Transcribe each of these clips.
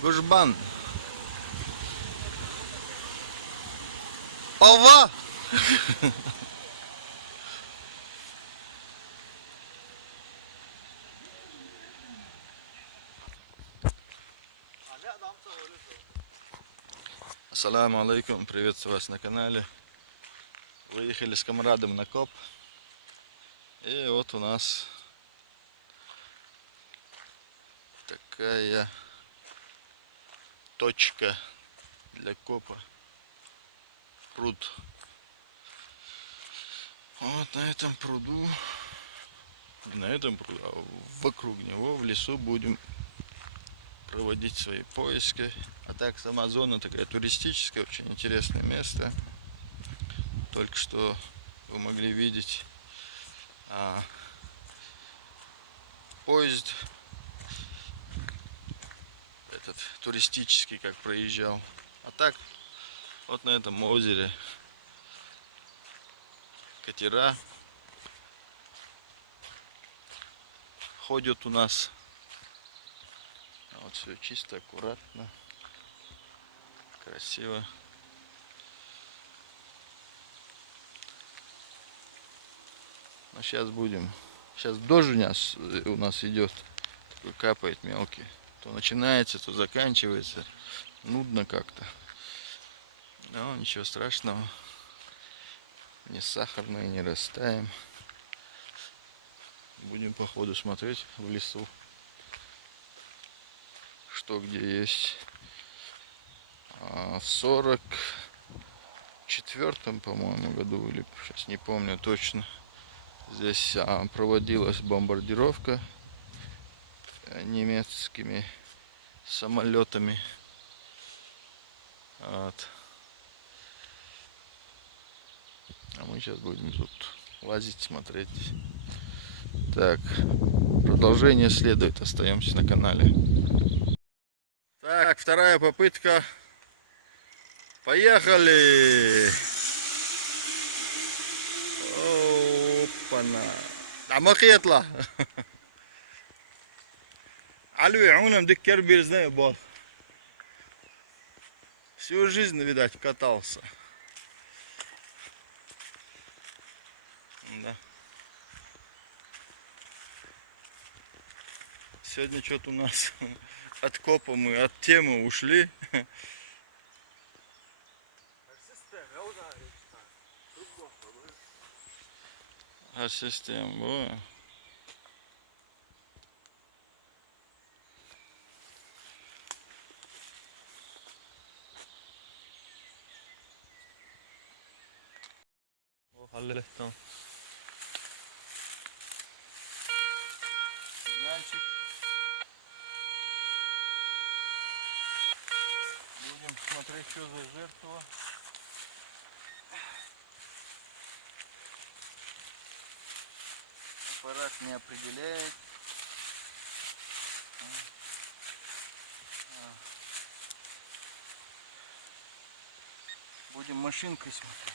Гужбан. Ова! Ассаламу алейкум, приветствую вас на канале. Выехали с комрадом на коп. И вот у нас такая точка для копа. Пруд. Вот на этом пруду, а вокруг него в лесу будем проводить свои поиски. А так сама зона такая туристическая, очень интересное место. Только что вы могли видеть поезд этот туристический, как проезжал. А так вот на этом озере катера ходят у нас. Вот все чисто, аккуратно, красиво. Но сейчас будем. Сейчас дождь у нас идет, такой капает мелкий. То начинается, то заканчивается. Нудно как-то. Но ничего страшного. Не сахарные, не растаем. Будем по ходу смотреть в лесу, что где есть. В 44-м, по-моему, году, или сейчас не помню точно, здесь проводилась бомбардировка немецкими самолетами. Вот. А мы сейчас будем тут лазить, смотреть. Так, продолжение следует. Остаемся на канале. Так, вторая попытка. Поехали! Опа-на! Амахетла! Алю, он дикер березный бол. Всю жизнь, видать, катался. Да. Сегодня что-то у нас от копа мы от темы ушли. Система. Hallettim. Сигнальчик. Будем смотреть, что за жертва. Аппарат не определяет. Будем машинкой смотреть.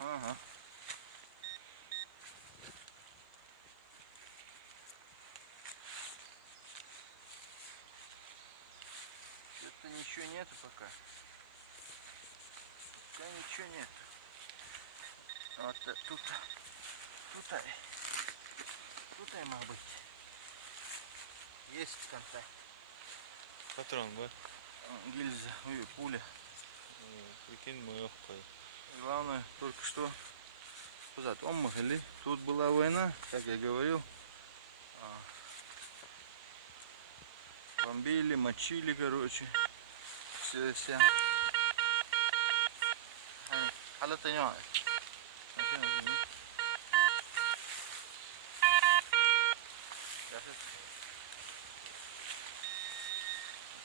Ага. Что-то ничего нету пока. Пока ничего нет. Вот тут может быть. Есть контакт. Патрон, да? Гильза, пуля. Прикинь, мы легкой. Главное, только что тут была война, как я говорил. Бомбили, мочили, короче. Все.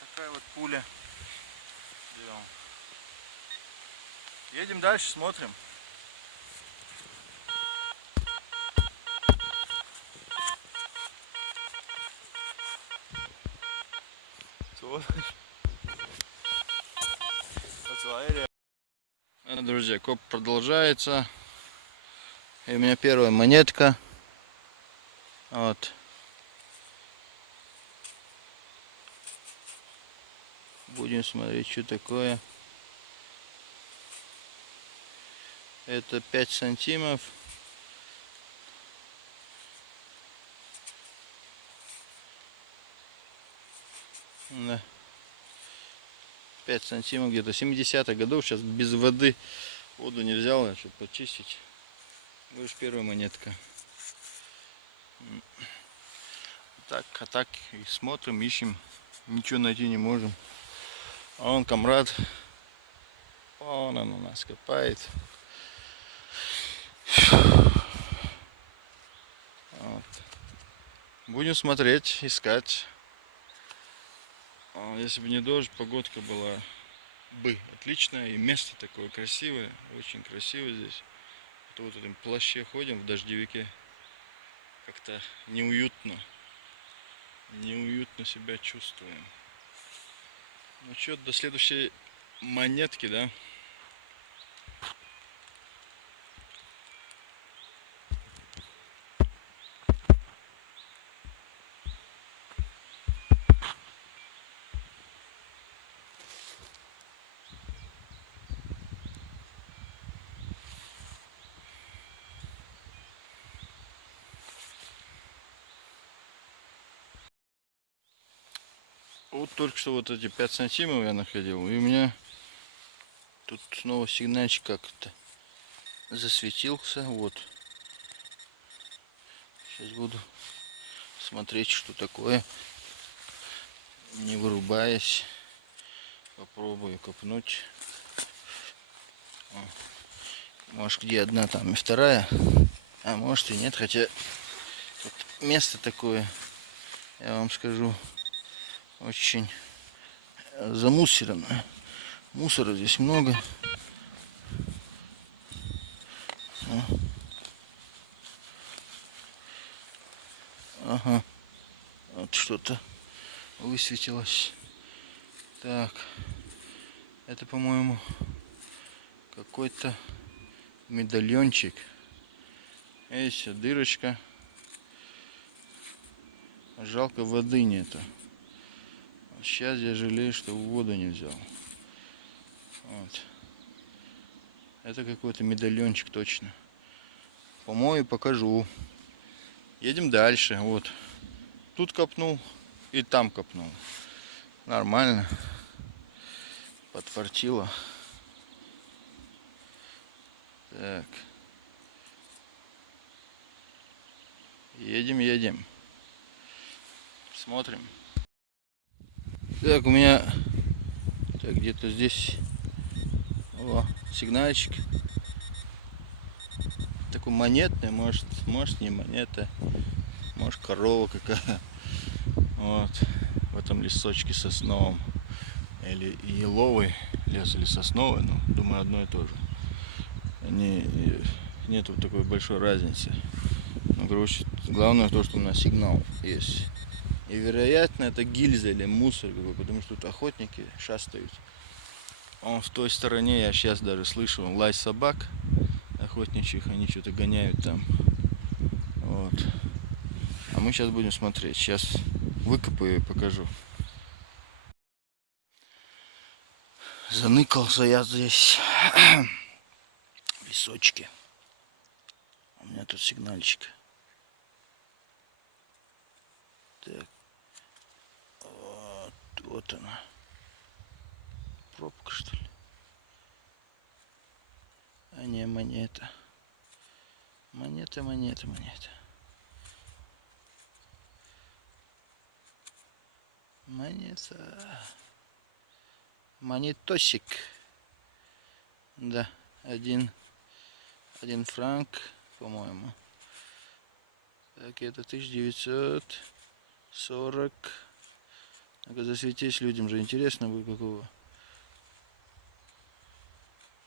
Такая вот пуля. Едем дальше, смотрим. Друзья, коп продолжается. И у меня первая монетка. Вот. Будем смотреть, что такое. Это 5 сантимов. Да. 5 сантимов где-то 70-х годов. Сейчас без воды. Воду не взял, чтобы почистить. Будешь первая монетка. Так и смотрим, ищем. Ничего найти не можем. А он комрад. Он у нас копает. Вот. Будем смотреть, искать. Если бы не дождь, погодка была бы отличная. И место такое красивое. Очень красиво здесь. Вот в этом плаще ходим в дождевике. Как-то неуютно. Неуютно себя чувствуем. Ну что, до следующей монетки, да? Вот только что вот эти 5 сантимов я находил. И у меня тут снова сигнальчик как-то засветился. Вот. Сейчас буду смотреть, что такое. Не вырубаясь. Попробую копнуть. Может, где одна, там и вторая. А может и нет. Хотя тут место такое, я вам скажу, очень замусорено. Мусора здесь много. Ага. Вот что-то высветилось. Так. Это, по-моему, какой-то медальончик. Есть дырочка. Жалко, воды нету. Сейчас я жалею, что воду не взял. Вот. Это какой-то медальончик точно. Помою, покажу. Едем дальше. Вот. Тут копнул и там копнул. Нормально. Подфартило. Так. Едем. Смотрим. Так, у меня так где-то здесь сигнальчик. Такой монетный, может не монета. Может корова какая. Вот. В этом лесочке сосновом. Или еловый лес, или сосновый. Ну, думаю, одно и то же. Нету такой большой разницы. Ну, короче, главное то, что у нас сигнал есть. И вероятно это гильза или мусор какой, потому что тут охотники шастают. Он в той стороне, я сейчас даже слышу лай собак охотничьих, они что-то гоняют там. Вот. А мы сейчас будем смотреть. Сейчас выкопаю и покажу. Заныкался я здесь в лесочке. У меня тут сигнальчик. Так. Вот она. Пробка, что ли? А не, монета. Монета. Монета. Монетосик. Да, один франк, по-моему. Так, это 1940. Ну-ка, засветись, людям же интересно будет какого.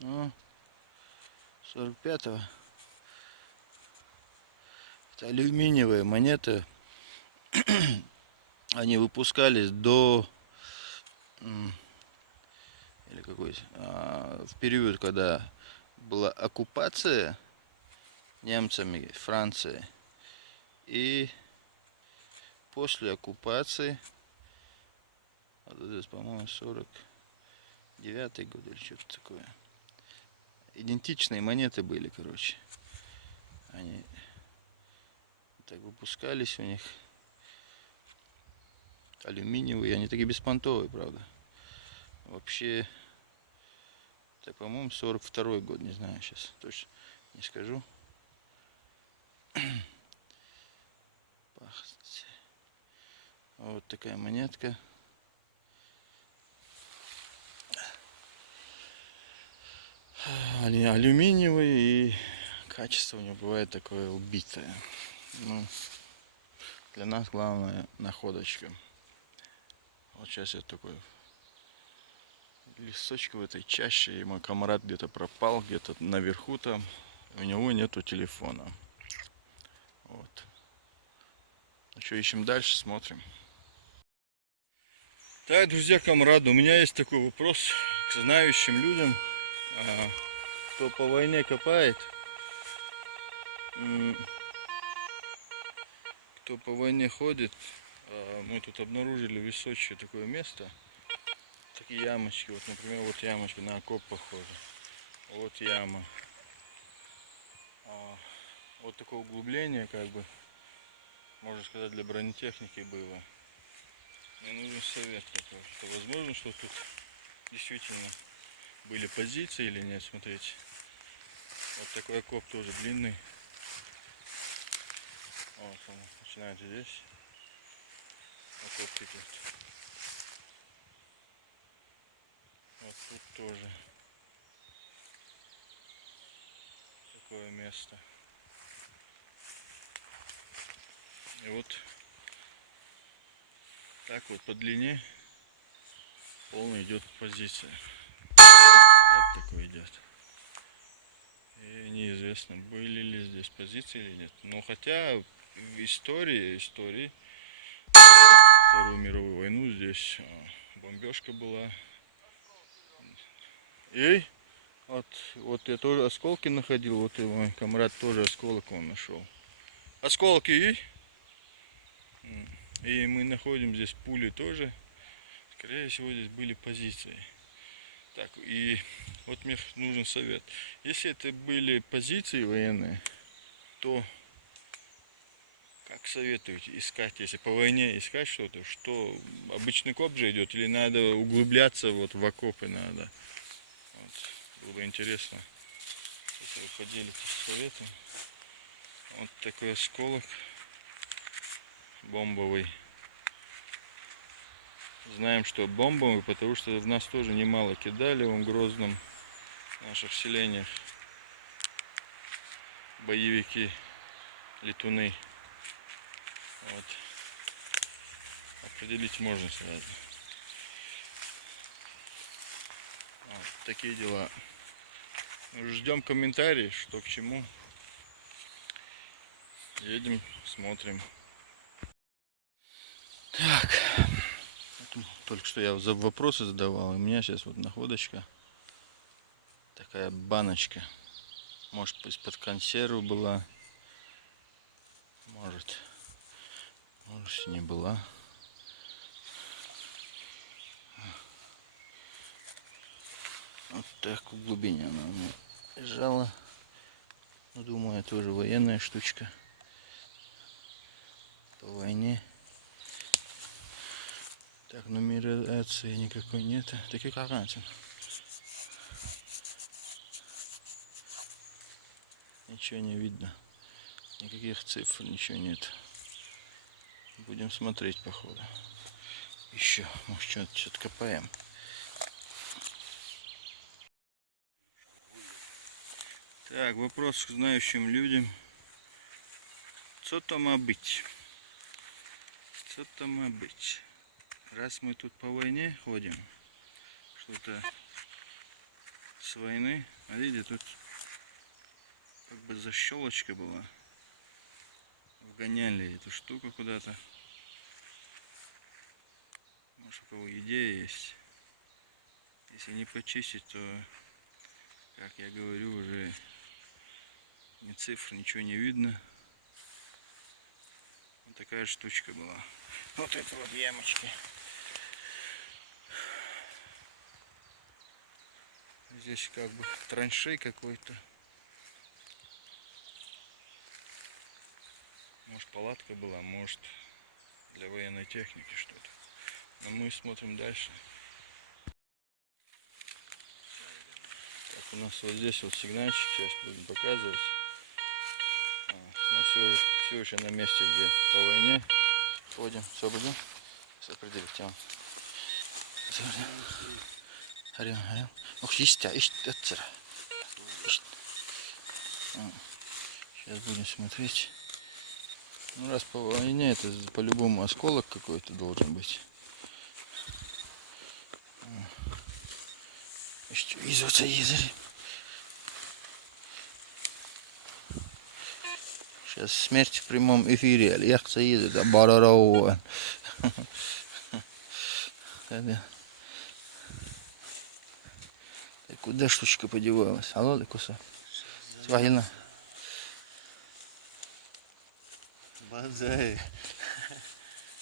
Ну, 45-го. Это алюминиевые монеты. Они выпускались до... Или какой? В период, когда была оккупация немцами Франции. И после оккупации, вот здесь, по-моему, 49-й год или что-то такое. Идентичные монеты были, короче. Они так выпускались у них. Алюминиевые, они такие беспонтовые, правда. Вообще, это, по-моему, 42-й год, не знаю сейчас, точно не скажу. Вот такая монетка. Алюминиевый, и качество у него бывает такое убитое. Ну, для нас главная находочка. Вот сейчас я такой листочек в этой чаще, и мой комрад где-то пропал, где-то наверху там, у него нету телефона. Вот. Ну что, ищем дальше, смотрим. Так, друзья, комрады, у меня есть такой вопрос к знающим людям, кто по войне копает, кто по войне ходит. Мы тут обнаружили в Височи такое место, такие ямочки, вот, например, вот ямочка на окоп похожа, вот яма, вот такое углубление, как бы, можно сказать, для бронетехники было. Мне нужен совет такой, что возможно, что тут действительно были позиции или нет. Смотрите, вот такой окоп тоже длинный. Вот он начинает здесь. Окоп идет. Вот тут тоже такое место. И вот так вот по длине полный идет позиция. Вот такой идет. И неизвестно, были ли здесь позиции или нет. Но хотя в истории Вторую мировую войну здесь бомбежка была. И вот я тоже осколки находил, вот и мой комрад тоже осколок он нашел. Осколки и мы находим здесь пули тоже. Скорее всего, здесь были позиции. Так, и вот мне нужен совет. Если это были позиции военные, то как советуете искать, если по войне искать что-то, что обычный коп же идет, или надо углубляться вот в окопы надо? Вот, было бы интересно, если вы поделитесь советом. Вот такой осколок бомбовый. Знаем, что бомбовый, потому что в нас тоже немало кидали в Грозном, в наших селениях, боевики, летуны. Вот. Определить можно сразу. Вот такие дела. Ждем комментарии, что к чему. Едем, смотрим. Так. Только что я вопросы задавал. У меня сейчас вот находочка. Такая баночка. Может, из-под консервы была. Может и не была. Вот так в глубине она у меня лежала. Ну, думаю, тоже военная штучка. По войне. Так, нумерации никакой нет. Такие карантин. Ничего не видно. Никаких цифр, ничего нет. Будем смотреть, походу. Еще, может, что-то копаем. Так, вопрос к знающим людям. Что там быть? Что там быть? Раз мы тут по войне ходим, что-то с войны, а видите, тут как бы защелочка была. Вгоняли эту штуку куда-то. Может, у кого идея есть. Если не почистить, то, как я говорю, уже ни цифр, ничего не видно. Вот такая штучка была. Вот это вот ямочки. Здесь как бы траншей какой-то. Может, палатка была, может, для военной техники что-то. Но мы смотрим дальше. Так, у нас вот здесь вот сигнальчик, сейчас будем показывать. Мы все еще на месте, где по войне ходим. Все будем? Все определить тему. Арем. Ох, есть, сейчас будем смотреть. Ну, раз по войне, это по-любому осколок какой-то должен быть. Еще изоца езери. Сейчас смерть в прямом эфире. Альяхца едет, а барарау. Куда штучка подевалась? Алло, Ликуса. Свагина. Банзай.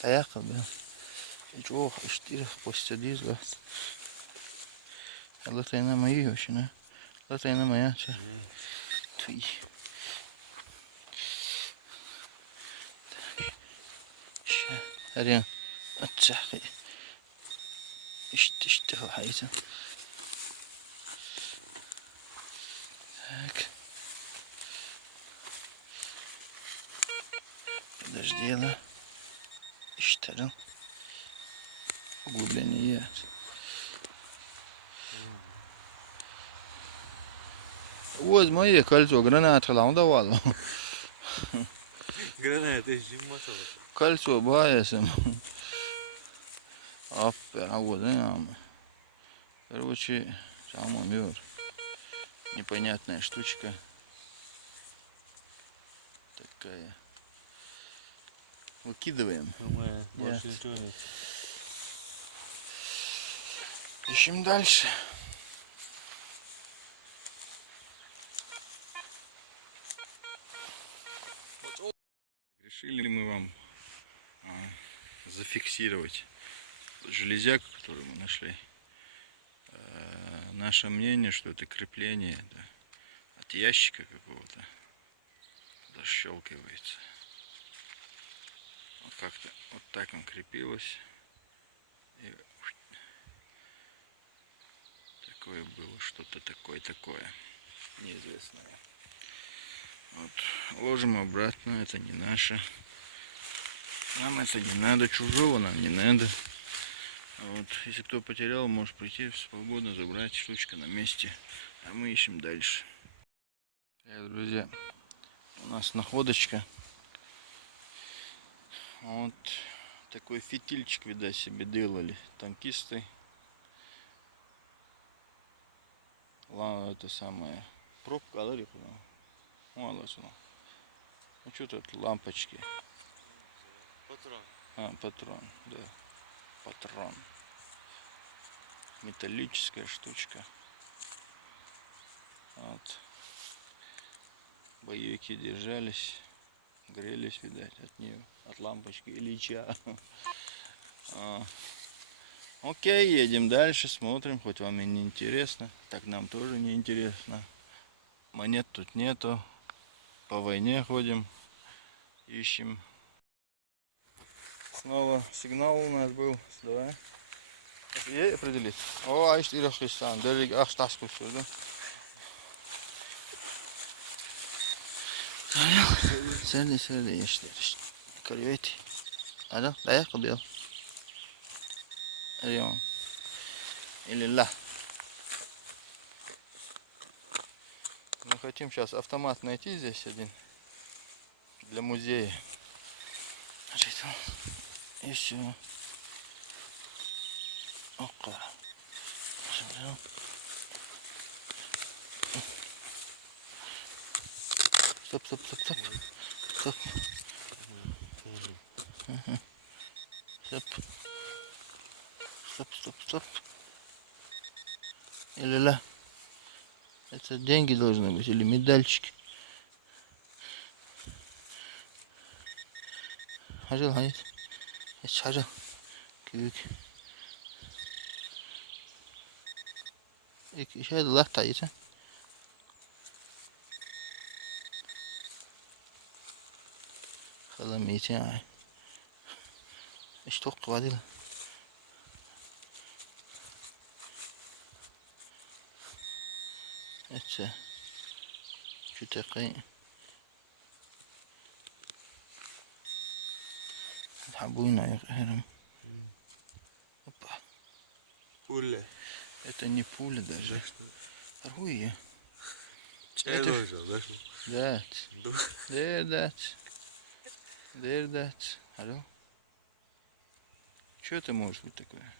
Таяка, да. Ох, иштирах, постя дизла. Латайна мои вообще, да? Латайна моя, че? Туй. Ща. Арен. Отцахай. Ишти, хайзен. Так. Подожди, да? Иштарил. Углубление есть. Вот мое кольцо, гранат хлам давало. Гранат, это зиммотор. Кольцо баесом. Аппера, вот, короче, самый мёр. Непонятная штучка. Такая. Выкидываем. Думаю, больше ничего нет. Ищем дальше. Решили мы вам зафиксировать железяку, которую мы нашли. Наше мнение, что это крепление от ящика какого-то защелкивается. Вот как-то вот так он крепилось. И такое было, что-то такое неизвестное. Вот, ложим обратно, это не наше. Нам это не надо, чужого нам не надо. Вот, если кто потерял, может прийти свободно забрать, штучка на месте. А мы ищем дальше. Друзья, у нас находочка. Вот такой фитильчик, видать, себе делали танкисты. Ладно, это самое. Пробка, аларик, молодец. Ну что тут лампочки? Патрон. Патрон, да. Патрон. Металлическая штучка. Вот. Боевики держались, грелись, видать, от нее, от лампочки Ильича. Окей, едем дальше, смотрим, хоть вам и не интересно, так нам тоже не интересно. Монет тут нету, по войне ходим, ищем. Снова сигнал у нас был, давай. Ей определить. О, аж Ирахистан, даже аж таску сюда. Serde işte. Корвете. Алло, да я ходил. Алло. Или ла. Мы хотим сейчас автомат найти здесь один. Для музея. И все. Окей. Стоп, стоп, стоп, стоп. Стоп. Ага. Стоп. Стоп, стоп, стоп. Или-ля. Это деньги должны быть или медальчики. Hacıl hayır. Hiç hacıl. Küçük. İki şey de laf dayısı. Kalam için ay. İşte çok vadil. Evet. Kütüğü. Habуйна я. Опа. Пуля. Это не пуля даже. Аргуя. Чай Это ж- ложил, да? Что? Дать. Да. Дать. Дать. Алло. Что это может быть такое?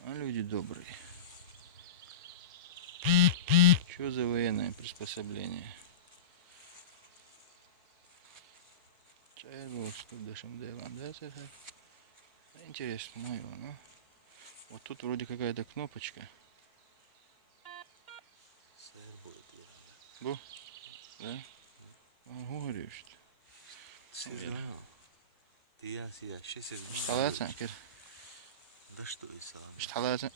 А люди добрые. Что за военное приспособление? Чай что дышим делом, да, это? Интересно, мое, ну. Вот тут вроде какая-то кнопочка. Сэр будет, я. Бу? Да? А, говорю, что. Сезон. Ты я сия, ще сезон. Халатsan, кир. Да что и сам. Халатsan.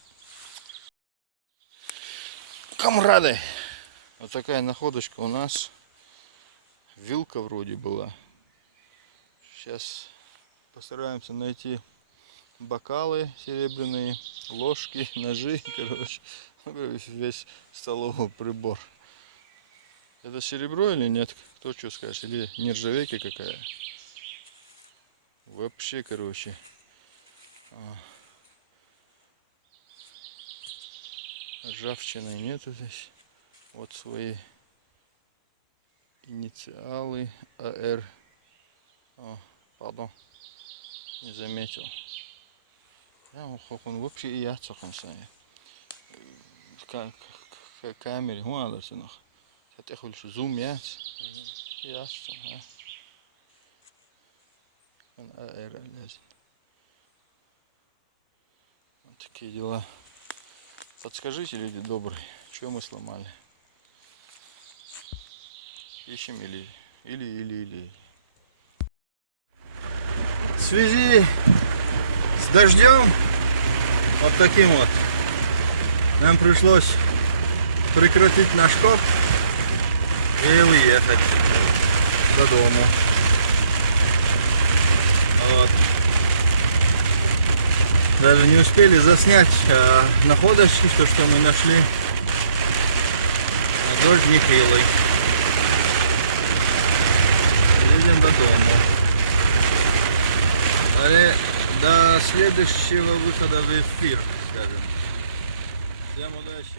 Камрады! Вот такая находочка у нас. Вилка вроде была. Сейчас постараемся найти бокалы серебряные, ложки, ножи, короче. Весь столовый прибор. Это серебро или нет? Кто что скажет? Или нержавейка какая? Вообще, короче. Ржавчины нету здесь. Вот свои инициалы АР. О, пардон. Не заметил. Он вообще и я цохан сами. Камере, надо все нах. Я хочу зум яц. Ясно, АР лезет. Вот такие дела. Подскажите, люди добрые, что мы сломали? Ищем или. В связи с дождем, вот таким вот, нам пришлось прекратить наш коп и уехать до дому. Вот. Даже не успели заснять находочки, то, что мы нашли. Дождь нехилый. Едем до дома. До следующего выхода в эфир, скажем. Всем удачи.